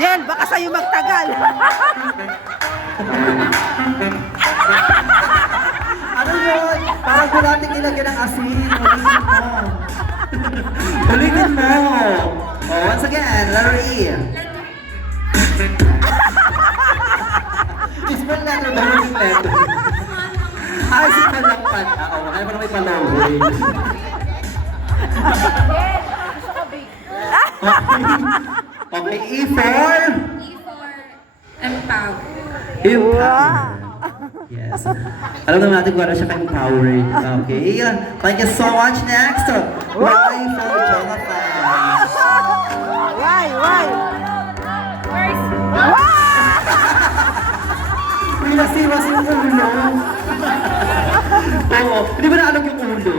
Jen, baka sa'yo magtagal. Ano yun? Parang kulating ilagyan ng asin. Ulitin mo. Ulitin mo. Oh, once again, letter E. Ispan letter ba yung letter? Ay, si Palangpan. Oo, kaya pa na may palaway. Okay, E for? E for empower. Empower. Yes. Alam naman natin kung ano siya ka-empowering. Okay. Thank you so much. Next, Y for Jonathan. Why? First, May nasiwas yung ulo. Oo. Hindi ba naalog yung ulo?